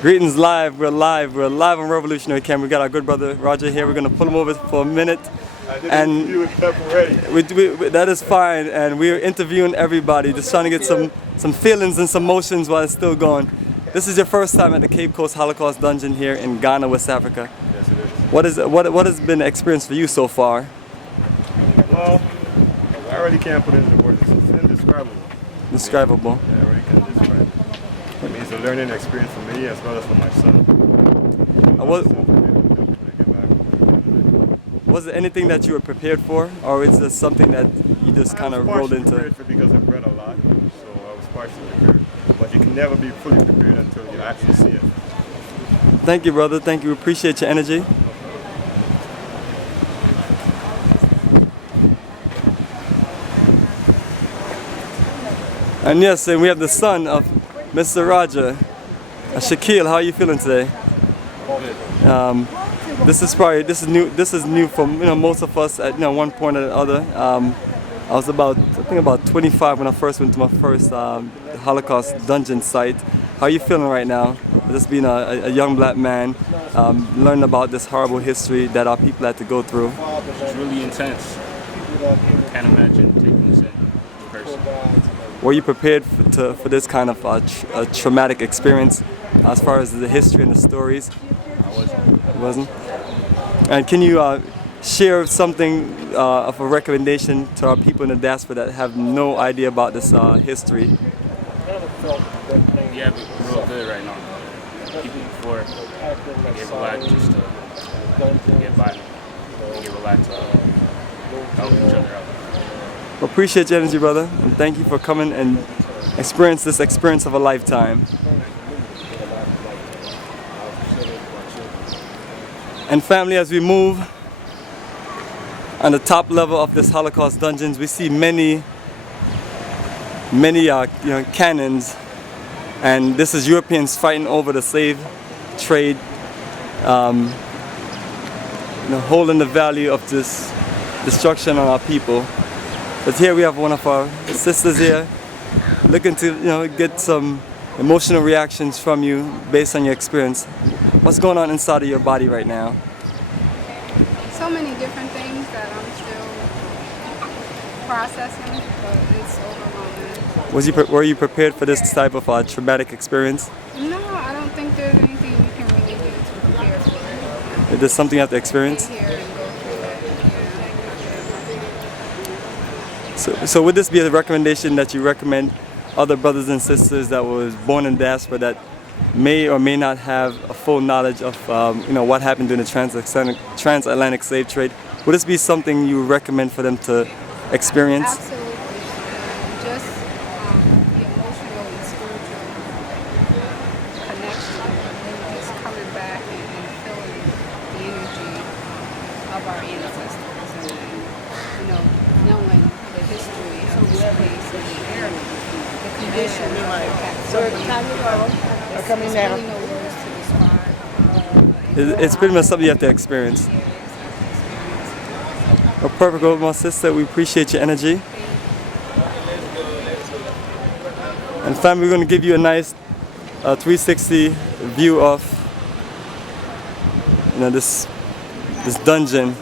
Greetings live. We're live. We're live on Revolutionary Cam. We got our good brother Roger here. We're gonna pull him over for a minute. And that is fine. And we're interviewing everybody, just trying to get some feelings and some motions while it's still going. This is your first time at the Cape Coast Holocaust Dungeon here in Ghana, West Africa. Yes, it is. What has been the experience for you so far? Well, I already can't put it into words. It's indescribable. Indescribable. Yeah, I already can't describe it. I mean, it's a learning experience for me as well as for my son. Was it anything that you were prepared for, or is this something that you just kind of rolled into? I was partially prepared for because I've read a lot, so I was partially prepared. But you can never be fully prepared until you actually see it. Thank you, brother. Thank you. Appreciate your energy. And yes, and we have the son of Mr. Roger, Shaquille. How are you feeling today? This is new for most of us at one point or the other. I was I think about 25 when I first went to my first Holocaust dungeon site. How are you feeling right now? Just being a young black man, learning about this horrible history that our people had to go through. It's really intense. Can't imagine taking this in person. Were you prepared for this kind of a traumatic experience as far as the history and the stories? I wasn't. Wasn't? And can you share something of a recommendation to our people in the diaspora that have no idea about this history? Yeah, we're real good right now. People before, they gave a lot just to get by. They gave a lot to help each other out. Well, appreciate your energy, brother, and thank you for coming and experience this experience of a lifetime. And family, as we move on the top level of this Holocaust dungeons, we see many cannons, and this is Europeans fighting over the slave trade, holding the value of this destruction on our people. But here we have one of our sisters here, looking to get some emotional reactions from you based on your experience. What's going on inside of your body right now? So many different things that I'm still processing, but it's overwhelming. Were you prepared for this type of traumatic experience? No, I don't think there's anything you can really do to prepare for it. Is this something you have to experience? Be here and go through it. So would this be a recommendation that you recommend other brothers and sisters that was born in diaspora that may or may not have a full knowledge of what happened during the transatlantic slave trade? Would this be something you recommend for them to experience? Absolutely. Just the emotional and spiritual connection, just coming back and feeling the energy of our ancestors, and knowing the history of this place and the conditions coming now. It's pretty much something you have to experience. Well, perfect. Well, my sister, we appreciate your energy. And family, we're going to give you a nice 360 view of this dungeon